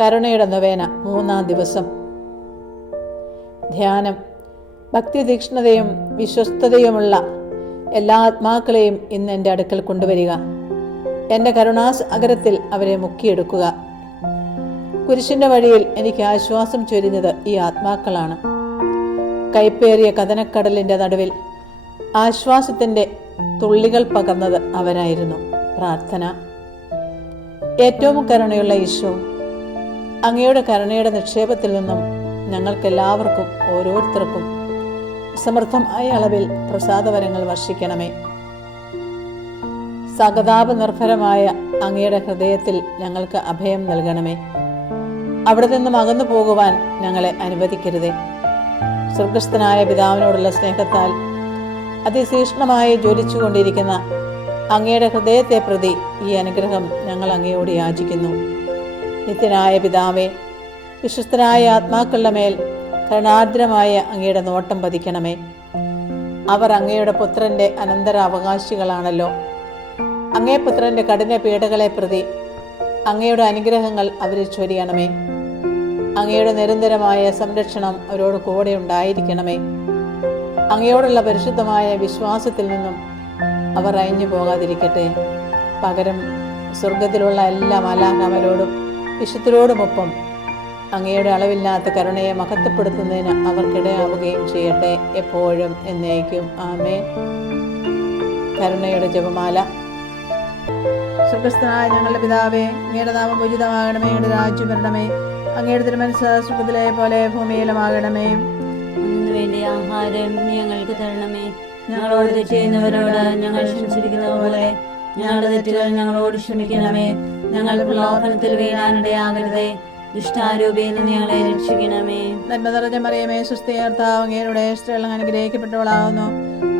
കരുണയുടെ നൊവേന 3-ാം ദിവസം. ധ്യാനം. ഭക്തിതീക്ഷ്ണതയും വിശ്വസ്തതയുമുള്ള എല്ലാ ആത്മാക്കളെയും ഇന്ന് എൻ്റെ അടുക്കൽ കൊണ്ടുവരിക. എൻ്റെ കരുണാസാഗരത്തിൽ അവരെ മുക്കിയെടുക്കുക. കുരിശിൻ്റെ വഴിയിൽ എനിക്ക് ആശ്വാസം ചൊരിഞ്ഞത് ഈ ആത്മാക്കളാണ്. കൈപ്പേറിയ കഥനക്കടലിൻ്റെ നടുവിൽ ആശ്വാസത്തിൻ്റെ തുള്ളികൾ പകർന്നത് അവരായിരുന്നു. പ്രാർത്ഥന. ഏറ്റവും കരുണയുള്ള ഈശോ, അങ്ങയുടെ കരുണയുടെ നിക്ഷേപത്തിൽ നിന്നും ഞങ്ങൾക്കെല്ലാവർക്കും ഓരോരുത്തർക്കും സമൃദ്ധമായ അളവിൽ പ്രസാദവരങ്ങൾ വർഷിക്കണമേ. സഹതാപ നിർഭരമായ അങ്ങയുടെ ഹൃദയത്തിൽ ഞങ്ങൾക്ക് അഭയം നൽകണമേ. അവിടെ നിന്നും അകന്നു പോകുവാൻ ഞങ്ങളെ അനുവദിക്കരുതേ. സ്വർഗസ്ഥനായ പിതാവിനോടുള്ള സ്നേഹത്താൽ അതിതീക്ഷ്ണമായി ജ്വലിച്ചുകൊണ്ടിരിക്കുന്ന അങ്ങയുടെ ഹൃദയത്തെ പ്രതി ഈ അനുഗ്രഹം ഞങ്ങൾ അങ്ങയോട് യാചിക്കുന്നു. നിത്യനായ പിതാവേ, വിശ്വസ്തനായ ആത്മാക്കളുടെ മേൽ കരുണാർദ്രമായ അങ്ങയുടെ നോട്ടം പതിക്കണമേ. അവർ അങ്ങയുടെ പുത്രന്റെ അനന്തരാവകാശികളാണല്ലോ. അങ്ങേ പുത്രന്റെ കഠിന പീഡകളെ പ്രതി അങ്ങയുടെ അനുഗ്രഹങ്ങൾ അവരിൽ ചൊരിയണമേ. അങ്ങയുടെ നിരന്തരമായ സംരക്ഷണം അവരോട് കൂടെ ഉണ്ടായിരിക്കണമേ. അങ്ങയോടുള്ള പരിശുദ്ധമായ വിശ്വാസത്തിൽ നിന്നും അവർ അയഞ്ഞു പോകാതിരിക്കട്ടെ. പകരം സ്വർഗത്തിലുള്ള എല്ലാ മാലാഖമാരോടും വിശുദ്ധരോടുമൊപ്പം അങ്ങയുടെ അളവില്ലാത്ത കരുണയെ മഹത്വപ്പെടുത്തുന്നതിന് അവർക്കിടയാവുകയും ചെയ്യട്ടെ, എപ്പോഴും എന്നേക്കും. ആമേൻ. കരുണയുടെ ജപമാല. സ്വർഗസ്ഥനായ ഞങ്ങളുടെ പിതാവേ, അങ്ങയുടെ നാമം ഉചിതമാകണമേ. അങ്ങയുടെ രാജ്യം വരണമേ. അങ്ങയുടെ തിരുമനസ്സ് സ്വർഗത്തിലെ പോലെ ഭൂമിയിലുമാകണമേ. അന്നു വേണ്ടി ആഹാരം ഞങ്ങൾക്ക് തരണമേ. ഞങ്ങളോട് തെറ്റ് ചെയ്യുന്നവരോട് ഞങ്ങൾ ക്ഷമിച്ചിരിക്കുന്നത് പോലെ ഞങ്ങളുടെ തെറ്റുകൾ ഞങ്ങളോട് ക്ഷമിക്കണമേ. ഞങ്ങൾ പ്രലോഭനത്തിൽ വീഴാനിടയാകരുതേ. ദുഷ്ടാരൂപിയിൽ നിന്ന് ഞങ്ങളെ രക്ഷിക്കണമേ. നന്മ നിറഞ്ഞ മറിയമേ, സ്വസ്തി, കർത്താവ് അങ്ങയുടെ സ്ത്രീകൾ അനുഗ്രഹിക്കപ്പെട്ടവളാകുന്നു.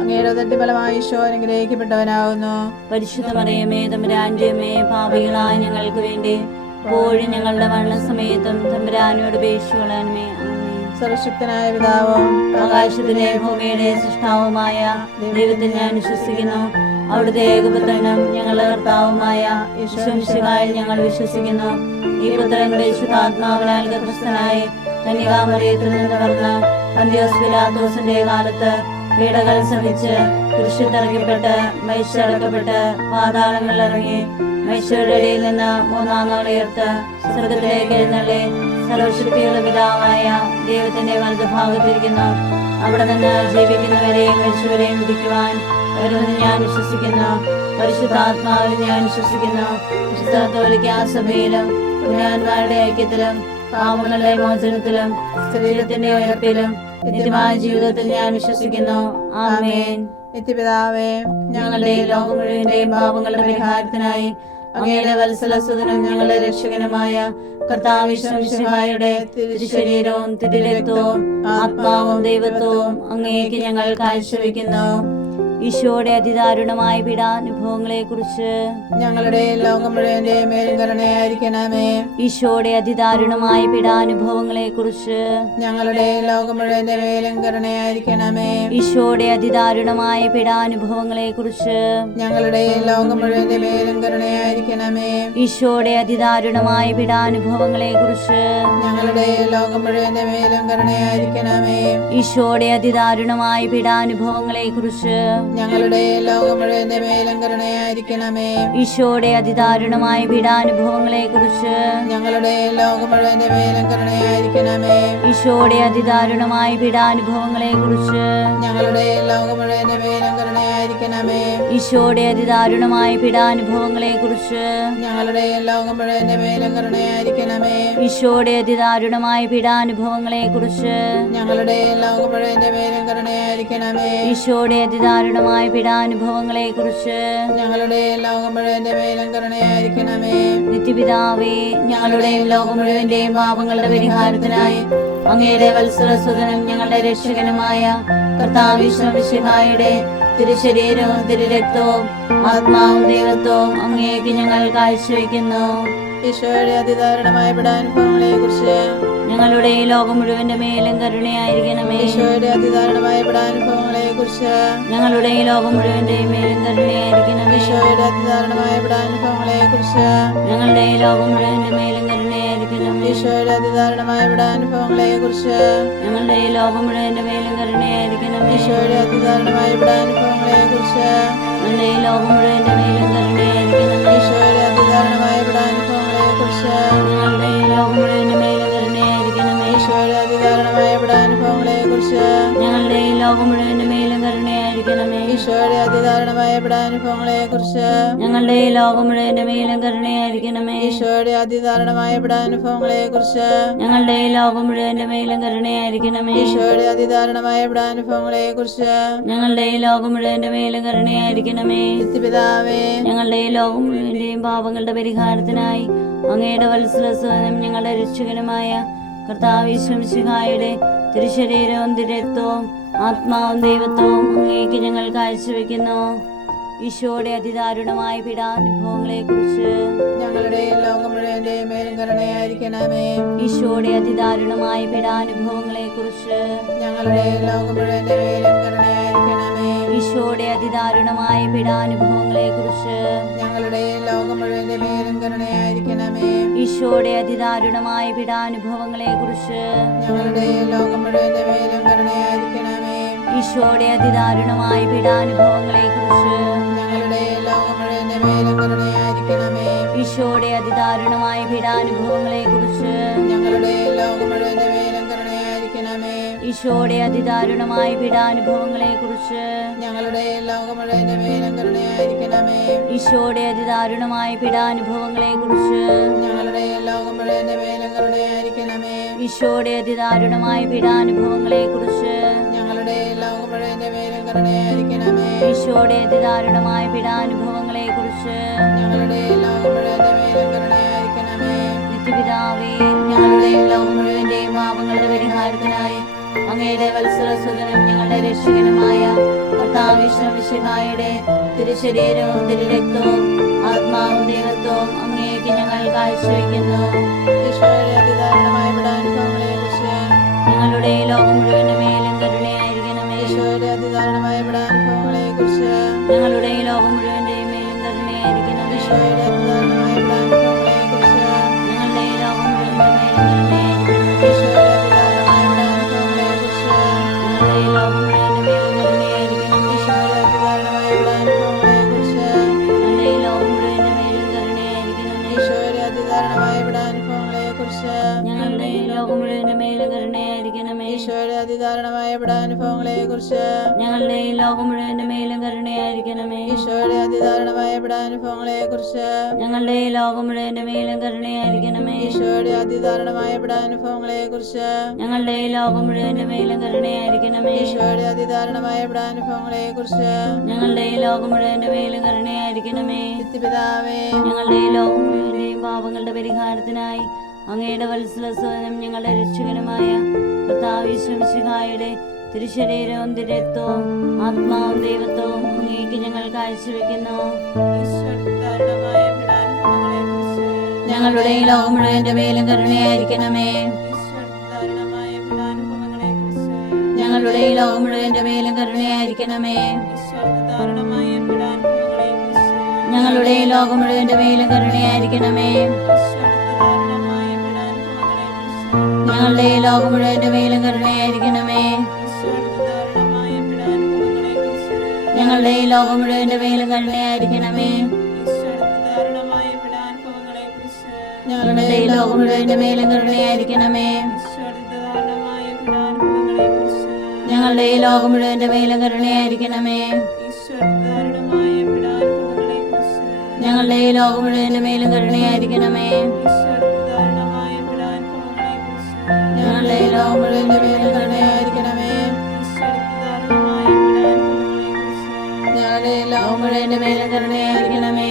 അങ്ങയുടെ ഉദരഫലമായ ഈശോ അനുഗ്രഹിക്കപ്പെട്ടവനാകുന്നു. പരിശുദ്ധ മറിയമേ, തമ്പുരാന്റെ അമ്മേ, പാപികളായ ഞങ്ങൾക്ക് വേണ്ടി ഇപ്പോഴും ഞങ്ങളുടെ മരണസമയത്തും തമ്പുരാനോട് അപേക്ഷിക്കണമേ. സർവശക്തനായ പിതാവും ആകാശത്തിലെ ഭൂമിയുടെ സൃഷ്ടാവുമായ ദൈവത്തിൽ ഞാൻ വിശ്വസിക്കുന്നു. അവിടുത്തെ ഏകപുത്രനും ഞങ്ങളുടെ കർത്താവുമായ യേശുമിശിഹായിൽ ഞങ്ങൾ വിശ്വസിക്കുന്നു. ഈ പുത്രൻ പരിശുദ്ധാത്മാവിനാൽ ഗർഭസ്ഥനായി കന്യകാമറിയത്തിൽ നിന്ന് പിറന്ന് പന്തിയോസ് പിലാത്തോസിന്റെ കാലത്ത് പീഡകൾ സഹിച്ച് കുരിശിൽ തറയ്ക്കപ്പെട്ട് മരിച്ചടക്കപ്പെട്ട് പാതാളങ്ങളിൽ ഇറങ്ങി മരിച്ചവരുടെ ഇടയിൽ നിന്ന് 3-ാം നാൾ ഉയർത്ത് സ്വർഗത്തിലേക്ക് എഴുന്നള്ളി സർവശക്തിയുള്ള പിതാവായ ദൈവത്തിന്റെ വലതുഭാഗത്തിരിക്കുന്നു. അവിടെ നിന്ന് ജീവിക്കുന്നവരെയും മരിച്ചവരെയും വിധിക്കുവാൻ വരുമെന്ന് ഞാൻ വിശ്വസിക്കുന്നു. പരിശുദ്ധാത്മാവിൽ ഞാൻ വിശ്വസിക്കുന്നു. വിശുദ്ധ കത്തോലിക്കാ സഭയിലും പുണ്യവാന്മാരുടെ ഐക്യത്തിലും പാപങ്ങളുടെ മോചനത്തിലും ശരീരത്തിന്റെ ഉയർപ്പിലും നിത്യമായ ജീവിതത്തിൽ ഞാൻ വിശ്വസിക്കുന്നു. ആമേൻ. നിത്യപിതാവേ, ഞങ്ങളുടെ ലോകം മുഴുവന്റെയും പാപങ്ങളുടെ പരിഹാരത്തിനായി അങ്ങയുടെ വത്സലസുതനും ഞങ്ങളുടെ രക്ഷകനുമായ കർത്താവ് മിശിഹായുടെ തിരുശരീരവും തിരുരക്തവും ആത്മാവും ദൈവത്വവും അങ്ങേക്ക് ഞങ്ങൾ കാഴ്ചവെക്കുന്നു. ഈശോയുടെ അതിദാരുണമായ പീഡാനുഭവങ്ങളെ കുറിച്ച് ഞങ്ങളുടെ ലോകം മുഴുവന്റെ മേലും കരുണയായിരിക്കണമേ. ഈശോയുടെ അതിദാരുണമായ പീഡാനുഭവങ്ങളെ കുറിച്ച് ഞങ്ങളുടെ ലോകം മുഴുവന്റെ മേലും കരുണയായിരിക്കണമേ. ഈശോയുടെ അതിദാരുണമായ പീഡാനുഭവങ്ങളെ കുറിച്ച് ഞങ്ങളുടെ ലോകം മുഴുവന്റെ മേലും കരുണയായിരിക്കണമേ. ഈശോയുടെ അതിദാരുണമായ പീഡാനുഭവങ്ങളെ കുറിച്ച് ഞങ്ങളുടെ ലോകം മുഴുവന്റെ മേലും കരുണയായിരിക്കണമേ. ഈശോയുടെ അതിദാരുണമായ പീഡാനുഭവങ്ങളെ കുറിച്ച് ഞങ്ങളുടെ ലോകം മുഴുവന്റെ മേലും കരുണയായിരിക്കണമേ. ഈശോയുടെ അതിദാരുണമായ പീഡാനുഭവങ്ങളെ കുറിച്ച് ഞങ്ങളുടെ ലോകം മുഴുവന്റെ മേലും കരുണയായിരിക്കണമേ. ഈശോയുടെ അതിദാരുണമായ പീഡാനുഭവങ്ങളെ കുറിച്ച് ഞങ്ങളുടെ ലോകം മുഴുവന്റെ മേലും കരുണയായിരിക്കണമേ. ഈശോയുടെ അതിദാരുണമായ പീഡാനുഭവങ്ങളെ കുറിച്ച് ഞങ്ങളുടെ ലോകം മുഴുവന്റെ മേലും കരുണയായിരിക്കണമേ. ഈശോയുടെ അതിദാരുണമായ പീഡാനുഭവങ്ങളെ കുറിച്ച് ഞങ്ങളുടെ ലോകം മുഴുവന്റെ മേലും കരുണയായിരിക്കണമേ. ഈശോയുടെ അതിദാരുണമായ പീഡാനുഭവങ്ങളെ കുറിച്ച് ഞങ്ങളുടെ ലോകം മുഴുവന്റെ മേലും കരുണയായിരിക്കണമേ. നിത്യപിതാവേ, ഞങ്ങളുടെയും ലോകം മുഴുവന്റെയും പാപങ്ങളുടെ പരിഹാരത്തിനായി അങ്ങയുടെ വത്സലസുതനും ഞങ്ങളുടെ രക്ഷകനുമായ കർത്താവ് മിശിഹായുടെ തിരുശരീരവും തിരുരക്തവും ആത്മാവും ദൈവത്വവും അങ്ങേക്ക് ഞങ്ങൾ കാഴ്ചവെക്കുന്നു. ഈശോയുടെ അതിദാരുണമായ പീഡാനുഭവങ്ങളെ കുറിച്ച് ഞങ്ങളുടെ ലോകം മുഴുവന്റെ മേലും കരുണയായിരിക്കണമേ. ഈശോയുടെ അതിദാരുണമായ പീഡാനുഭവങ്ങളെ കുറിച്ച് ഞങ്ങളുടെ ലോകം മുഴുവന്റെ മേലും കരുണയായിരിക്കണമേ. ഈശോയുടെ അതിദാരുണമായ പീഡാനുഭവങ്ങളെ കുറിച്ച് ഞങ്ങളുടെ ലോകം മുഴുവന്റെ മേലും കരുണയായിരിക്കണമേ. കരുണയായിരിക്കണമേ. ഈശോയുടെ അതിദാരുണമായ പീഡാനുഭവങ്ങളെ കുറിച്ച് ഞങ്ങളുടെ ലോകം മുഴുവന്റെ മേലും കരുണയായിരിക്കണമേ. ഈശോയുടെ അതിദാരുണമായ പീഡാനുഭവങ്ങളെ കുറിച്ച് ഞങ്ങളുടെ ലോകം മുഴുവന്റെ മേലും കരുണയായിരിക്കണമേ. ഈശോയുടെ അതിദാരുണമായ പീഡാനുഭവങ്ങളെ കുറിച്ച് ഞങ്ങളുടെ ലോകം മുഴുവന്റെ മേലും കരുണയായിരിക്കണമേ. ഈശോയുടെ അതിദാരുണമായ പീഡാനുഭവങ്ങളെ കുറിച്ച് ഞങ്ങളുടെ ലോകം മുഴുവന്റെ മേലും കരുണയായിരിക്കണമേ. ഈശോയുടെ അതിദാരുണമായ പീഡാനുഭവങ്ങളെ കുറിച്ച് ഞങ്ങളുടെ ലോകം മുഴുവന്റെ മേലും കരുണയായിരിക്കണമേ. ഈശോയുടെ അതിദാരുണമായ പീഡാനുഭവങ്ങളെ കുറിച്ച് ഞങ്ങളുടെ ലോകം മുഴുവന്റെ മേലും കരുണയായിരിക്കണമേ. ഈശോയുടെ അതിദാരുണമായ പീഡാനുഭവങ്ങളെ കുറിച്ച് ഞങ്ങളുടെ ലോകം മുഴുവന്റെ മേലും കരുണയായിരിക്കണമേ. നിത്യപിതാവേ ഞങ്ങളുടെ ലോകം മുഴുവന്റെയും പാപങ്ങളുടെ പരിഹാരത്തിനായി അങ്ങയുടെ വത്സലസ്വനം ഞങ്ങളുടെ രക്ഷകനുമായ കർത്താവ് ഈശ്വമിശിഹായുടെ തിരുശരീരവും തിരത്വവും ആത്മാവും ദൈവത്വവും അങ്ങേക്ക് ഞങ്ങൾ കാഴ്ചവെക്കുന്നു. ഈശോയുടെ അതിദാരുണമായ പീഡാനുഭവങ്ങളെ കുറിച്ച് ഞങ്ങളുടെ ലോകം മുഴുവന്റെ മേലും കരുണയായിരിക്കണമേ. ഈശോയുടെ അതിദാരുണമായ പീഡാനുഭവങ്ങളെ കുറിച്ച് ഞങ്ങളുടെ ലോകം മുഴുവന്റെ മേലും കരുണയായിരിക്കണമേ. ഈശോയുടെ അതിദാരുണമായ പീഡാനുഭവങ്ങളെ കുറിച്ച് ഞങ്ങളുടെ ലോകം മുഴുവന്റെ മേലും കരുണയായിരിക്കണമേ. ഈശോയുടെ അതിദാരുണമായ പീഡാനുഭവങ്ങളെ കുറിച്ച് ഞങ്ങളുടെ ലോകം മുഴുവന്റെ മേലും കരുണയായിരിക്കണമേ. ഈശോയുടെ അതിദാരുണമായ പീഡാനുഭവങ്ങളെ കുറിച്ച് ഞങ്ങളുടെ ലോകം മുഴുവന്റെ മേലും കരുണയായിരിക്കണമേ. ഈശോയുടെ അതിദാരുണമായ പീഡാനുഭവങ്ങളെ കുറിച്ച് ഞങ്ങളുടെ ലോകം മുഴുവന്റെ മേലും കരുണയായിരിക്കണമേ. ഈശോയുടെ അതിദാരുണമായ പീഡാനുഭവങ്ങളെ കുറിച്ച് ഞങ്ങളുടെ ലോകം മുഴുവന്റെ മേലും കരുണയായിരിക്കണമേ. ഈശോയുടെ അതിദാരുണമായ പീഡാനുഭവങ്ങളെ കുറിച്ച് ഞങ്ങളുടെ ലോകം മുഴുവന്റെ മേലും കരുണയായിരിക്കണമേ. ഈശോയുടെ അതിദാരുണമായ പീഡാനുഭവങ്ങളെ കുറിച്ച് ഞങ്ങളുടെ ലോകം മുഴുവന്റെ മേലും കരുണയായിരിക്കണമേ. ഈശോയുടെ അതിദാരുണമായ പീഡാനുഭവങ്ങളെ കുറിച്ച് ഞങ്ങളുടെ ലോകം മുഴുവന്റെ മേലും കരുണയായിരിക്കണമേ. നിത്യപിതാവേ ഞങ്ങളുടെ ലോകം മുഴുവന്റെയും പാപങ്ങളുടെ പരിഹാരത്തിനായി അങ്ങയുടെ വത്സലസുതനും ഞങ്ങളുടെ രക്ഷകനുമായ കർത്താവ് ഈശ്വമിശിഹായുടെ തിരുശരീരവും തിരുരക്തവും ആത്മാവും ദൈവത്വവും അങ്ങേക്ക് ഞങ്ങൾ കാഴ്ചവെക്കുന്നു. ഈശോയുടെ അതിദാരുണമായ പീഡാനുഭവങ്ങളെ കുറിച്ച് ഞങ്ങളുടെ ലോകം മുഴുവന്റെ മേലും കരുണയായിരിക്കണമേ. ഈശോയുടെ അതിദാരുണമായ പീഡാനുഭവങ്ങളെ കുറിച്ച് ഞങ്ങളുടെ ലോകം മുഴുവന്റെയും മേലും കരുണയായിരിക്കണമേ. ഈശോയുടെ അതിദാരുണമായ പീഡാനുഭവങ്ങളെ കുറിച്ച് ഞങ്ങളുടെ ലോകം മുഴുവന്റെ മേലും കരുണയായിരിക്കണമേ. ഈശോയുടെ അതിദാരുണമായ പീഡാനുഭവങ്ങളെ കുറിച്ച് ഞങ്ങളുടെ ലോകം മുഴുവന്റെ മേലും കരുണയായിരിക്കണമേ. ഈശോയുടെ അതിദാരുണമായ പീഡാനുഭവങ്ങളെ കുറിച്ച് ഞങ്ങളുടെ ലോകം മുഴുവന്റെ മേലും കരുണയായിരിക്കണമേ. ഈശോയുടെ അതിദാരുണമായ പീഡാനുഭവങ്ങളെ കുറിച്ച് ഞങ്ങളുടെ ലോകം മുഴുവന്റെ മേലും കരുണയായിരിക്കണമേ. ഈശോയുടെ അതിദാരുണമായ പീഡാനുഭവങ്ങളെ കുറിച്ച് ഞങ്ങളുടെ ലോകം മുഴുവന്റെ മേലും കരുണയായിരിക്കണമേ. ഈശോയുടെ അതിദാരുണമായ പീഡാനുഭവങ്ങളെ കുറിച്ച് ഞങ്ങളുടെ ലോകം മുഴുവന്റെ മേലും കരുണയായിരിക്കണമേ. ഈശോയുടെ അതിദാരുണമായ പീഡാനുഭവങ്ങളെ കുറിച്ച് ഞങ്ങളുടെ ലോകം മുഴുവന്റെ മേലും കരുണയായിരിക്കണമേ. ഈശോയുടെ അതിദാരുണമായ പീഡാനുഭവങ്ങളെ കുറിച്ച് ഞങ്ങളുടെ ലോകം മുഴുവന്റെ മേലും കരുണയായിരിക്കണമേ. നിത്യപിതാവേ ഞങ്ങളുടെ ലോകം മുഴുവന്റെയും പാപങ്ങളുടെ പരിഹാരത്തിനായി അങ്ങയുടെ വത്സലസ്വനം ഞങ്ങളുടെ രക്ഷകനുമായ കർത്താവ് ഈശ്വമിശിഹായുടെ തിരുശരീരവും തിരത്വവും ആത്മാവും ദൈവത്വവും അങ്ങേക്ക് ഞങ്ങൾ കാഴ്ചവെക്കുന്നു. ഞങ്ങളുടെ ലോകം മുഴുവന്റെ മേലും കരുണയായിരിക്കണമേ. ഞങ്ങളുടെ ലോകം മുഴുവന്റെ മേലും കരുണയായിരിക്കണമേ. ഞങ്ങളുടെ ലോകം മുഴുവന്റെ മേലും കരുണയായിരിക്കണമേ. ഞങ്ങളുടെ ലോകം മുഴുവന്റെ മേലും കരുണയായിരിക്കണമേ. ഞങ്ങളുടെ ലോകം മുഴുവന്റെ മേലും കരുണയായിരിക്കണമേ. ഞങ്ങളുടെ ലോകം മുഴുവന്റെ മേലും കരുണയായിരിക്കണമേ. ഞങ്ങളുടെ ലോകം മുഴുവന്റെ മേലും കരുണയായിരിക്കണമേ. ഞങ്ങളുടെ ലോകം മുഴുവന്റെ മേലും കരുണയായിരിക്കണമേ. ഞങ്ങളുടെ ലോകം മുഴുവന്റെ മേലും കരുണയായിരിക്കണമേ. ഞങ്ങളുടെ ലോകം മുഴുവന്റെ മേലും കരുണയായിരിക്കണമേ.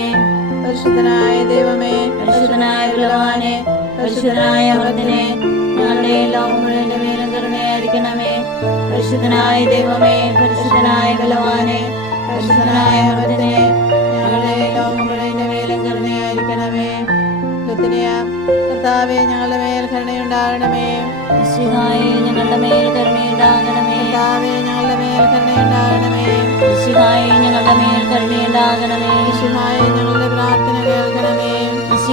പരിശുദ്ധനായ ദൈവമേ, പരിശുദ്ധനായ ബലവാനെ, പരിശുദ്ധനായ അമർത്തിനെ, ഞങ്ങളുടെ ലോകം മുഴുവന്റെ മേലും കരുണയായിരിക്കണമേ. പരിശുദ്ധനായ ദൈവമേ, പരിശുദ്ധനായ ബലവാനെ, പരിശുദ്ധനായ അമർത്തിനെ, ഞങ്ങളുടെ ലോകം മുഴുവന്റെ മേലും കരുണയായിരിക്കണമേ. കർത്താവേ ഞങ്ങളുടെ മേൽ കരുണയുണ്ടാകണമേ. മിശിഹായേ ഞങ്ങളുടെ മേൽ കരുണയുണ്ടാകണമേ. കർത്താവേ ഞങ്ങളുടെ മേൽ കരുണയുണ്ടാകണമേ. മിശിഹായേ ഞങ്ങളുടെ മേൽ കരുണയുണ്ടാകണമേ. ഈശോയെ ഞങ്ങളുടെ പ്രാർത്ഥന കേൾക്കണമേ.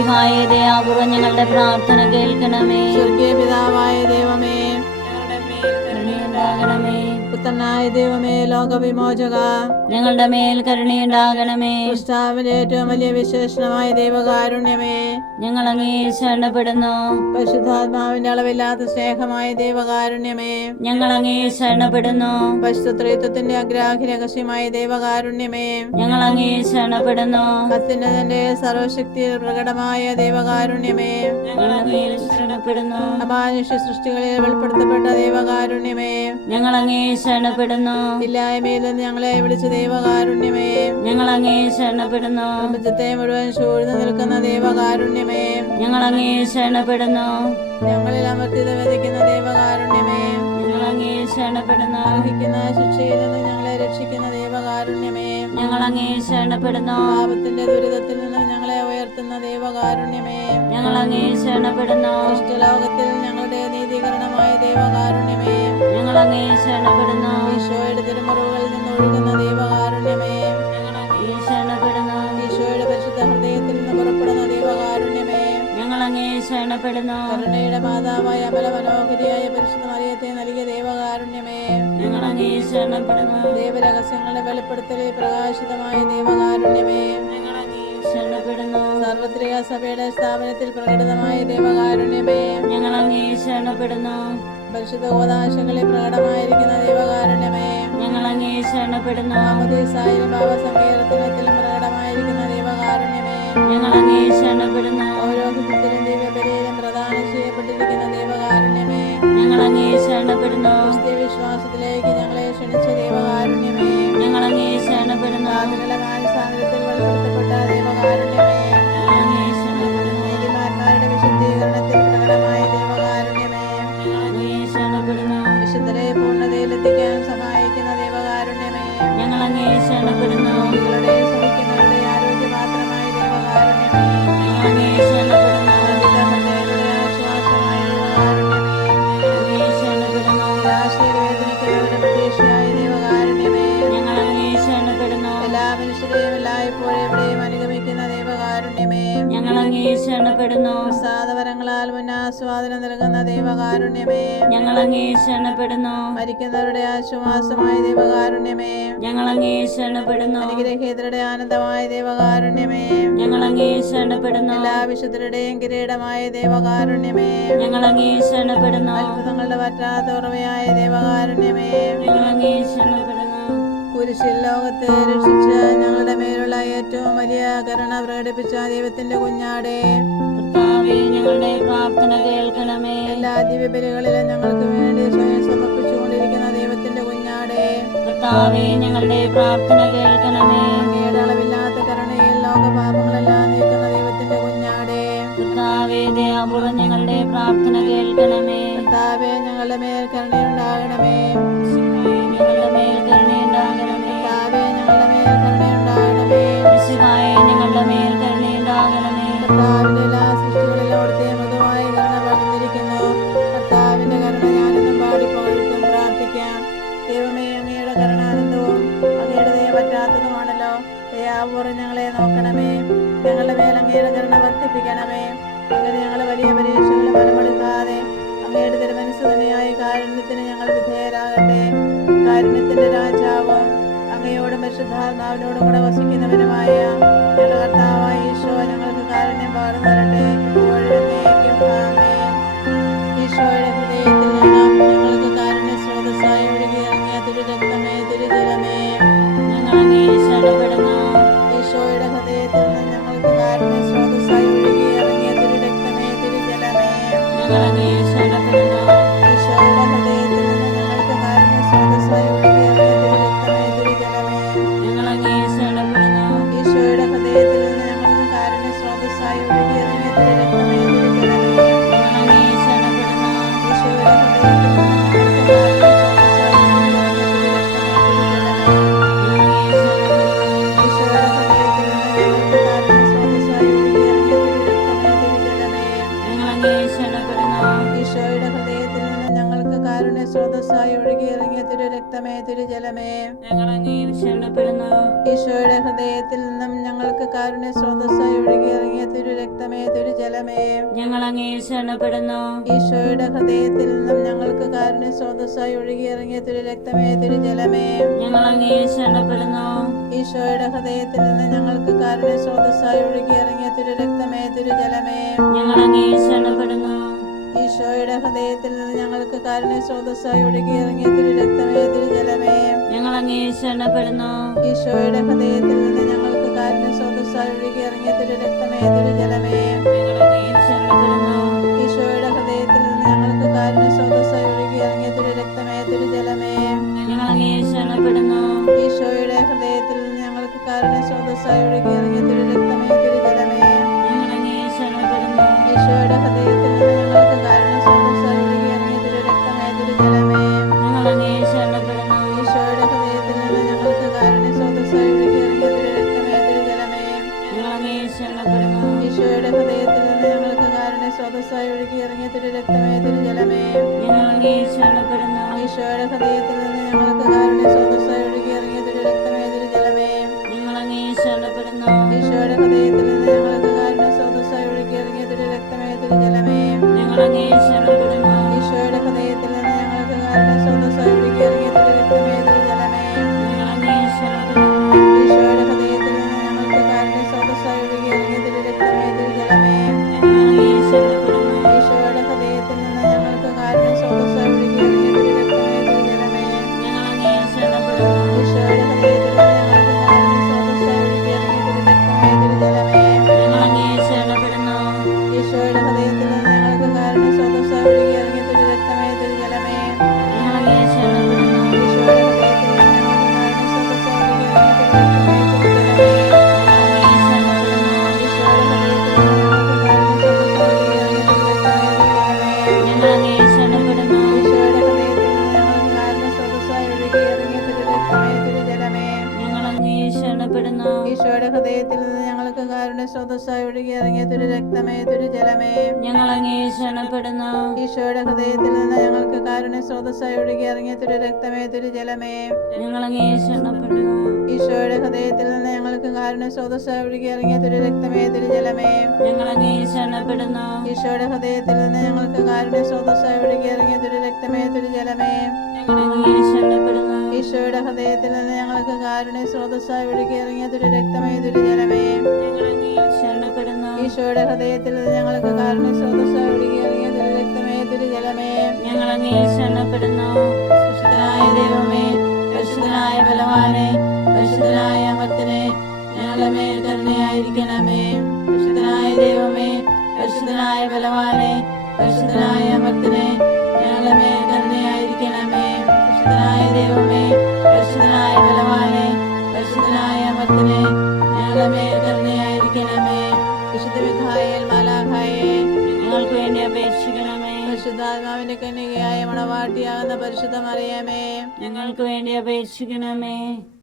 മിശിഹായെ ദയാപൂർവ്വം ഞങ്ങളുടെ പ്രാർത്ഥന കേൾക്കണമേ. സ്വർഗീയ പിതാവായ ദൈവമേ, കരുണയുണ്ടാകണമേ. പുത്രനായ ദൈവമേ, ലോകവിമോചക, ഞങ്ങളുടെ മേൽ കരുണയുണ്ടാകണമേ. ക്രിസ്താവിന്റെ ഏറ്റവും വലിയ വിശേഷണമായ ദൈവകാരുണ്യമേ, ഞങ്ങൾ അങ്ങേ ശരണപ്പെടുന്നു. പരിശുദ്ധാത്മാവിന്റെ അളവില്ലാത്ത സ്നേഹമായ ദൈവകാരുണ്യമേ, ഞങ്ങൾ അങ്ങേ ശരണപ്പെടുന്നു. പരിശുദ്ധ ത്രിത്വത്തിന്റെ അഗ്രാഹി രഹസ്യമായ ദൈവകാരുണ്യമേ, ഞങ്ങൾ അങ്ങേ ശരണപ്പെടുന്നു. അത്യുന്നതന്റെ സർവശക്തിയിൽ പ്രകടമായ ദൈവകാരുണ്യമേ, ഞങ്ങൾ അങ്ങേ ശരണപ്പെടുന്നു. അമാനുഷ്യ സൃഷ്ടികളിൽ വെളിപ്പെടുത്തപ്പെട്ട ദൈവകാരുണ്യമേ, ഞങ്ങൾ അങ്ങേ ശരണപ്പെടുന്നു. ഇല്ലായ്മയിൽ നിന്ന് ഞങ്ങളെ വിളിച്ച ദൈവകാരുണ്യമേ, ഞങ്ങൾ അങ്ങേ ശരണപ്പെടുന്നു. പ്രപഞ്ചത്തെ മുഴുവൻ ചൂഴ്ന്നു നിൽക്കുന്ന ദൈവകാരുണ്യമേ, ഞങ്ങൾ അങ്ങേ ശരണപ്പെടുന്നു. ഞങ്ങളിൽ അമർത്തിത വിതയ്ക്കുന്ന ദൈവകാരുണ്യമേ, ഞങ്ങൾ അങ്ങേ ശരണപ്പെടുന്നു. അർഹിക്കുന്ന ശിക്ഷയിൽ നിന്ന് ഞങ്ങളെ രക്ഷിക്കുന്ന ദൈവകാരുണ്യമേ, ഞങ്ങൾ അങ്ങേ ശരണപ്പെടുന്നു. പാപത്തിന്റെ ദുരിതത്തിൽ നിന്ന് ഞങ്ങളെ ഉയർത്തുന്ന ദൈവകാരുണ്യമേ, ഞങ്ങൾ അങ്ങേ ശരണപ്പെടുന്നു. ഇഷ്ടലോകത്തിൽ ഞങ്ങളുടെ നീതീകരണമായ ദൈവകാരുണ്യമേ, ഞങ്ങൾ അങ്ങേ ശരണപ്പെടുന്നു. ഈശോയുടെ തിരുമുറിവുകളിൽ നിന്ന് ഒഴുകുന്ന ദൈവകാരുണ്യമേ, ഞങ്ങൾ അങ്ങേ ശരണപ്പെടുന്നു. ഈശോയുടെ പരിശുദ്ധ ഹൃദയത്തിൽ നിന്ന് പുറപ്പെടുന്ന ദൈവകാരുണ്യമേ, ഞങ്ങൾ അങ്ങേ ശരണപ്പെടുന്നു. കരുണയുടെ മാതാവായ അമല മനോഹരിയായ പരിശുദ്ധ മറിയത്തെ നൽകിയ ദൈവകാരുണ്യമേ, ഞങ്ങൾ അങ്ങേ ശരണപ്പെടുന്നു. ദൈവരഹസ്യങ്ങളുടെ വെളിപ്പെടുത്തലിൽ പ്രകാശിതമായ ദൈവകാരുണ്യമേ, ഞങ്ങൾ അങ്ങേ ശരണപ്പെടുന്നു. സാർവത്രിക സഭയുടെ സ്ഥാപനത്തിൽ പ്രകടിതമായ ദൈവകാരുണ്യമേ, ഞങ്ങൾ അങ്ങേ ശരണപ്പെടുന്നു. പരിശുദ്ധ ഉപദേശങ്ങളിൽ പ്രകടമായിരിക്കുന്ന ദൈവകാരുണ്യമേ, ഞങ്ങൾ അങ്ങേ ശരണപ്പെടുന്നു. മാമോദീസായിലും പാപസങ്കീർത്തനത്തിലും പ്രകടമായിരിക്കുന്ന ദൈവകാരുണ്യമേ, ഞങ്ങൾ അങ്ങേ ശരണപ്പെടുന്നു. പൗരോഹിത്യത്തിലും ദിവ്യബലിയിലും പ്രദാനം ചെയ്യപ്പെട്ടിരിക്കുന്ന ദൈവകാരുണ്യമേ, ഞങ്ങൾ അങ്ങേ ശരണപ്പെടുന്നു. ക്രിസ്തീയ വിശ്വാസത്തിലേക്ക് ഞങ്ങളെ ക്ഷണിച്ച ദൈവകാരുണ്യമേ, ഞങ്ങൾ അങ്ങേ ശരണപ്പെടുന്നു. പാപികളുടെ മാനസാന്തരത്തിൽ വെളിപ്പെടുത്തപ്പെട്ട ദൈവകാരുണ്യമേ, ഞങ്ങൾ അങ്ങേ ശരണപ്പെടുന്നു. നീതിമാന്മാരുടെ വിശുദ്ധീകരണത്തിൽ പ്രകടമായ ദൈവകാരുണ്യമേ, ഞങ്ങൾ അങ്ങേ ശരണപ്പെടുന്നു. വിശുദ്ധരെ പൂർണ്ണതയിലെത്തിക്കാൻ സഹായിക്കുന്ന ദൈവകാരുണ്യമേ, ഞങ്ങൾ അങ്ങേ ശരണപ്പെടുന്നു. രോഗികളുടെ സഹിക്കുന്നവരുടെ ആരോഗ്യപാത്രമായ ദൈവകാരുണ്യമേ, ഞങ്ങൾ അങ്ങേ ശരണപ്പെടുന്നു. ബാധിതഹൃദയരുടെ ആശ്വാസമായ ദൈവകാരുണ്യമേ, ഞങ്ങൾ അങ്ങേ ശരണപ്പെടുന്നു. നിരാശയിൽ വേദനിക്കുന്നവരുടെ പ്രതീക്ഷയായ ദൈവകാരുണ്യമേ, ഞങ്ങൾ അങ്ങേ ശരണപ്പെടുന്നു. എല്ലാ മനുഷ്യരെയും എല്ലായ്പ്പോഴും എവിടെയും അനുഗമിക്കുന്ന ദൈവകാരുണ്യമേ, ഞങ്ങൾ അങ്ങേ ശരണപ്പെടുന്നു. പ്രസാദവരങ്ങളാൽ മുന്നാസ്വാദനം നൽകുന്ന ദൈവകാരുണ്യമേ, ഞങ്ങൾ അങ്ങേ ശരണപ്പെടുന്നു. മരിക്കുന്നവരുടെ ആശ്വാസമായ ദൈവകാരുണ്യമേ, ഞങ്ങൾ അങ്ങേ ശരണപ്പെടുന്നു. അനുഗ്രഹീതരുടെ ആനന്ദമായ ദൈവകാരുണ്യമേ, ഞങ്ങൾ അങ്ങേ ശരണപ്പെടുന്നു. എല്ലാ വിശുദ്ധരുടെയും കിരീടമായ ദൈവകാരുണ്യമേ, ഞങ്ങൾ അങ്ങേ ശരണപ്പെടുന്നു. അത്ഭുതങ്ങളുടെ പറ്റാത്ത ഉറവയായ ദൈവകാരുണ്യമേ, ഞങ്ങൾ അങ്ങേ ശരണപ്പെടുന്നു. കുരിശിൽ ലോകത്തെ രക്ഷിച്ച് ഞങ്ങളുടെ മേലുള്ള ഏറ്റവും വലിയ കരുണ പ്രകടിപ്പിച്ച ദൈവത്തിന്റെ കുഞ്ഞാടേ, കർത്താവേ, ഞങ്ങളുടെ പ്രാർത്ഥന കേൾക്കണമേ. എല്ലാ ദിവ്യബലികളിലും ഞങ്ങൾക്ക് വേണ്ടി സ്വയം സമർപ്പിച്ചുകൊണ്ടിരിക്കുന്ന ദൈവത്തിന്റെ കുഞ്ഞാടേ, കർത്താവേ, ഞങ്ങളുടെ പ്രാർത്ഥന കേൾക്കണമേ. അങ്ങയുടെ അളവില്ലാത്ത കരുണയിൽ ലോകപാപങ്ങളെല്ലാം നീക്കുന്ന ദൈവത്തിന്റെ കുഞ്ഞാടേ, കർത്താവേ, ദയാപൂർവ്വം ഞങ്ങളുടെ പ്രാർത്ഥന കേൾക്കണമേ. കർത്താവേ, ഞങ്ങളുടെ മേൽ കരുണയുണ്ടാകണമേ, ഞങ്ങളുടെ മേൽ കരുണയുണ്ടാകണമേ. കർത്താവേ, ഞങ്ങളുടെ മേൽ കരുണയുണ്ടാകണമേ, മിശിഹായേ, ഞങ്ങളുടെ മേൽ കരുണയുണ്ടാകണമേ. കർത്താവിന്റെ എല്ലാ സൃഷ്ടികളിലും അവിടുത്തെ മൃദുവായ കരുണ പകർന്നിരിക്കുന്നു. കർത്താവിന്റെ കരുണ ഞാനെന്നും പാടി പുകഴ്ത്തും പ്രാർത്ഥിക്കാം. ദൈവമേ, അങ്ങയുടെ കരുണാനന്ദവും അങ്ങയുടെ ദയ പറ്റാത്തതുമാണല്ലോ. ദയാപൂർവ്വം ഞങ്ങളെ നോക്കണമേ, ഞങ്ങളുടെ മേൽ അങ്ങയുടെ കരുണ വർദ്ധിപ്പിക്കണമേ. അങ്ങനെ ഞങ്ങൾ വലിയ പരീക്ഷകൾ മനമെടുക്കാതെ അങ്ങയുടെ തിരുമനസ്സ് തന്നെയായ കാരുണ്യത്തിന് ഞങ്ങൾ വിധേയരാകട്ടെ. കാരുണ്യത്തിന്റെ രാജാവും അങ്ങയോടും പരിശുദ്ധാത്മാവിനോടും കൂടെ വസിക്കുന്നവനുമായ ഞങ്ങളുടെ കർത്താവായ ഈശോ ഞങ്ങൾക്ക് കാരുണ്യം പകർന്നു തരട്ടെ, ഇപ്പോഴും എന്നേക്കും. ആമേൻ. ഈശോയുടെ ഹൃദയത്തിൽ നിന്നും ഞങ്ങൾക്ക് കാരുണ്യ സ്രോതസ്സായി ഒഴുകി ഇറങ്ങിയ തിരുരക്തമേ, തിരുജലമേ, ഞങ്ങൾ അങ്ങേ ശരണപ്പെടുന്നു. ഈശോയുടെ ഹൃദയത്തിൽ നിന്ന് ഞങ്ങൾക്ക് കാരുണ്യ സ്രോതസ്സായി ഒഴുകി ഇറങ്ങിയ തിരുരക്തമേ, തിരുജലമേ, ഞങ്ങൾ അങ്ങേ ശരണപ്പെടുന്നു. ഈശോയുടെ ഹൃദയത്തിൽ നിന്ന് ഞങ്ങൾക്ക് കാരുണ്യ സ്രോതസ്സായി ഒഴുകി ഇറങ്ങിയ തിരുരക്തമേ, തിരുജലമേ, ഞങ്ങൾ അങ്ങേ ശരണപ്പെടുന്നു. ഈശോയുടെ ഹൃദയത്തിൽ നിന്ന് ഞങ്ങൾക്ക് കാരുണ്യ സ്രോതസ്സായി ഒഴുകി ഇറങ്ങിയ തിരുരക്തമേ, തിരുജലമേ, ഞങ്ങൾ അങ്ങേ ശരണപ്പെടുന്നു. ഈശോയുടെ ഹൃദയത്തിൽ നിന്ന് ഞങ്ങൾക്ക് കാരുണ്യ സ്രോതസ്സായി ഒഴുകി ഇറങ്ങിയ തിരുരക്തമേ, തിരുജലമേ, ഈശോയുടെ ഹൃദയത്തിൽ നിന്ന് ഞങ്ങൾക്ക് കാരുണ്യ സ്രോതസ്സായി ഒഴുകി ഇറങ്ങിയ തിരുരക്തമേ, തിരുജലമേ. ഞങ്ങൾ അങ്ങേ ശരണപ്പെടുന്നു. ഈശോയുടെ ഹൃദയത്തിൽ നിന്നും ഞങ്ങൾക്ക് കാരുണ്യ സ്രോതസ്സായി ഒഴുകി ഇറങ്ങിയ തിരുരക്തമേ, തിരുജലമേ. ഈശോയുടെ ഹൃദയത്തിൽ നിന്ന് ഞങ്ങൾക്ക് കാരുണ്യ സ്രോതസ്സായി ഒഴുകി ഇറങ്ങിയ തിരുരക്തമേ തിരുജലമേ ഞങ്ങൾ അങ്ങേ ശരണപ്പെടുന്നു. ഈശോയുടെ ഹൃദയത്തിൽ നിന്നും ഞങ്ങൾക്ക് കാരുണ്യ സ്രോതസ്സായി ഒഴുകിയിറങ്ങിയ തിരുരക്തമേ തിരുജലമേ ഞങ്ങൾ അങ്ങേ ശരണപ്പെടുന്നു. ഈശോയുടെ ഹൃദയത്തിൽ നിന്ന് ഞങ്ങൾക്ക് കാരുണ്യ സ്രോതസ്സായി ഒഴുകിയിറങ്ങിയ തിരുരക്തമേ തിരുജലമേ ഞങ്ങൾ അങ്ങേ ശരണപ്പെടുന്നു. ഈശോയുടെ ഹൃദയത്തിൽ നിന്ന് ഞങ്ങൾക്ക് കാരുണ്യ സ്രോതസ്സായി ഒഴുകിയിറങ്ങിയ തിരുരക്തമേ തിരുജലമേ ഞങ്ങൾ അങ്ങേ ശരണപ്പെടുന്നു. ഈശോയുടെ ഹൃദയത്തിൽ നിന്ന് ഞങ്ങൾക്ക് കാരുണ്യ സ്രോതസ്സായി ഒഴുകിയിറങ്ങിയ തിരുരക്തമേ തിരുജലമേ ഞങ്ങൾ അങ്ങേ ശരണപ്പെടുന്നു. ഈശോയുടെ ഹൃദയത്തിൽ നിന്ന് ഞങ്ങൾക്ക് കാരുണ്യ സ്രോതസ്സായി ഒഴുകിയിറങ്ങിയ തിരുരക്തമേ തിരുജലമേ ഞങ്ങൾ അങ്ങേ ശരണപ്പെടുന്നു. ഈശോയുടെ ഹൃദയത്തിൽ നിന്ന് ഞങ്ങൾക്ക് കാരുണ്യ സ്രോതസ്സായി ഒഴുകിയിറങ്ങിയ തിരുരക്തമേ തിരുജലമേ ഞങ്ങൾ അങ്ങേ ശരണപ്പെടുന്നു. ഈശോയുടെ ഹൃദയത്തിൽ നിന്ന് ഞങ്ങൾക്ക് കാരുണ്യ സ്രോതസ്സായി ഒഴുകിയിറങ്ങിയ തിരുരക്തമേ തിരുജലമേ ഞങ്ങൾ അങ്ങേ ശരണപ്പെടുന്നു. ഈശോയുടെ ഹൃദയത്തിൽ നിന്ന് ഞങ്ങൾക്ക് കാരുണ്യ സ്രോതസ്സായി ഒഴുകിയിറങ്ങിയ തിരുരക്തമേ തിരുജലമേ ഞങ്ങൾ അങ്ങേ ശരണപ്പെടുന്നു. ഈശോയുടെ ഹൃദയത്തിൽ നിന്ന് ഞങ്ങൾക്ക് കാരുണ്യ സ്രോതസ്സായി ഒഴുകിയിറങ്ങിയ തിരുരക്തമേ തിരുജലമേ ഞങ്ങൾ അങ്ങേ ശരണപ്പെടുന്നു. ഈശോയുടെ ഹൃദയത്തിൽ നിന്ന് ഞങ്ങൾക്ക് കാരുണ്യ സ്രോതസ്സായി ഒഴുകിയിറങ്ങിയ തിരുരക്തമേ തിരുജലമേ ഞങ്ങൾ അങ്ങേ ശരണപ്പെടുന്നു. ഈശോയുടെ ഹൃദയത്തിൽ നിന്ന് ഞങ്ങൾക്ക് കാരുണ്യ സ്രോതസ്സായി ഒഴുകിയിറങ്ങിയ തിരുരക്തമേ തിരുജലമേ ഞങ്ങൾ അങ്ങേ ശരണപ്പെടുന്നു. ഈശോയുടെ ഹൃദയത്തിൽ നിന്ന് ഞങ്ങൾക്ക് കാരുണ്യ സ്രോതസ്സായി ഒഴുകിയിറങ്ങിയ തിരുരക്തമേ തിരുജലമേ ഞങ്ങൾ അങ്ങേ ശരണപ്പെടുന്നു. ഈശോയുടെ ഹൃദയത്തിൽ നിന്ന് ഞങ്ങൾക്ക് കാരുണ്യ സ്രോതസ്സായി ഒഴുകിയിറങ്ങിയ തിരുരക്തമേ തിരുജലമേ ഞങ്ങൾ അങ്ങേ ശരണപ്പെടുന്നു. ഈശോയുടെ ഹൃദയത്തിൽ നിന്ന് ഞങ്ങൾക്ക് കാരുണ്യ സ്രോതസ്സായി ഒഴുകിയിറങ്ങിയ തിരുരക്തമേ തിരുജലമേ ഞങ്ങൾ അങ്ങേ ശരണപ്പെടുന്നു. ഈശോയുടെ ഹൃദയത്തിൽ നിന്ന് ഞങ്ങൾക്ക് കാരുണ്യ സ്രോതസ്സായി ഒഴുകിയിറങ്ങിയ തിരുരക്തമേ തിരുജലമേ ഞങ്ങൾ അങ്ങേ ശരണപ്പെടുന്നു. ഈശോയുടെ ഹൃദയത്തിൽ നിന്ന് ഞങ്ങൾക്ക് കാരുണ്യ സ്രോതസ്സായി ഒഴുകിയിറങ്ങിയ തിരുരക്തമേ തിരുജലമേ ഞങ്ങൾ അങ്ങേ ശരണപ്പെടുന്നു. ഈശോയുടെ ഹൃദയത്തിൽ നിന്ന് ഞങ്ങൾക്ക് കാരുണ്യ സ്രോതസ്സായി ഒഴുകിയിറങ്ങിയ തിരുരക്തമേ തിരുജലമേ ഞങ്ങൾ അങ്ങേ ശരണപ്പെടുന്നു. ഈശോയുടെ ഹൃദയത്തിൽ നിന്ന് ഞങ്ങൾക്ക് കാരുണ്യ സ്രോതസ്സായി ഒഴുകിയിറങ്ങിയ തിരുരക്തമേ തിരുജലമേ ഞങ്ങൾ അങ്ങേ ശരണപ്പെടുന്നു. ഈശോയുടെ ഹൃദയത്തിൽ നിന്ന് ഞങ്ങൾക്ക് കാരുണ്യ സ്രോതസ്സായി ഒഴുകിയിറങ്ങിയ തിരുരക്തമേ തിരുജലമേ ഞങ്ങൾ അങ്ങേ ശരണപ്പെടുന്നു. ഈശോയുടെ ഹൃദയത്തിൽ നിന്ന് ഞങ്ങൾക്ക് കാരുണ്യ സ്രോതസ്സായി ഒഴുകിയിറങ്ങിയ തിരുരക്തമേ തിരുജലമേ ഞങ്ങൾ അങ്ങേ ശരണപ്പെടുന്നു. ഈശോയുടെ ഹൃദയത്തിൽ നിന്ന് ഞങ്ങൾക്ക് കാരുണ്യ സ്രോതസ്സായി ഒഴുകിയിറങ്ങിയ തിരുരക്തമേ തിരുജലമേ ഞങ്ങൾ അങ്ങേ ശരണപ്പെടുന്നു. ഈശോയുടെ ഹൃദയത്തിൽ നിന്ന് ഞങ്ങൾക്ക് കാരുണ്യ സ്രോതസ്സായി ഒഴുകിയിറങ്ങിയ തിരുരക്തമേ തിരുജലമേ ഞങ്ങൾ അങ്ങേ ശരണപ്പെടുന്നു. ഈശോയുടെ ഹൃദയത്തിൽ നിന്ന് ഞങ്ങൾക്ക് കാരുണ്യ സ്രോതസ്സായി ഒഴുകിയിറങ്ങിയ തിരുരക്തമേ തിരുജലമേ ഞങ്ങൾ അങ്ങേ ശരണപ്പെടുന്നു. ഈശോയുടെ ഹൃദയത്തിൽ നിന്ന് ഞങ്ങൾക്ക് കാരുണ്യ സ്രോതസ്സായി ഒഴുകിയിറങ്ങിയ തിരുരക്തമേ തിരുജലമേ ഞങ്ങൾ അങ്ങേ ശരണപ്പെടുന്നു. പരിശുദ്ധനായ ദൈവമേ, പരിശുദ്ധനായ ബലവാനെ, പരിശുദ്ധനായ അമർത്തനെ, ഞങ്ങളുടെ മേൽ കരുണയായിരിക്കണമേ. പരിശുദ്ധനായ ദൈവമേ, പരിശുദ്ധനായ ബലവാനെ, പരിശുദ്ധനായ അമർത്തനെ, ഞങ്ങളുടെ മേൽ കരുണയായിരിക്കണമേ. പരിശുദ്ധനായ ദൈവമേ, പരിശുദ്ധനായ ബലവാനെ, പരിശുദ്ധനായ അമർത്തനെ, ഞങ്ങളുടെ മേൽ കരുണയായിരിക്കണമേ. വിശുദ്ധ മിഖായേൽ മാലാഖായേ, ഞങ്ങൾക്ക് വേണ്ടി അപേക്ഷിക്കണമേ. പരിശുദ്ധാത്മാവിന്റെ കന്യകയായ മണവാട്ടിയാകുന്ന പരിശുദ്ധ മറിയമേ, ഞങ്ങൾക്ക് വേണ്ടി അപേക്ഷിക്കണമേ.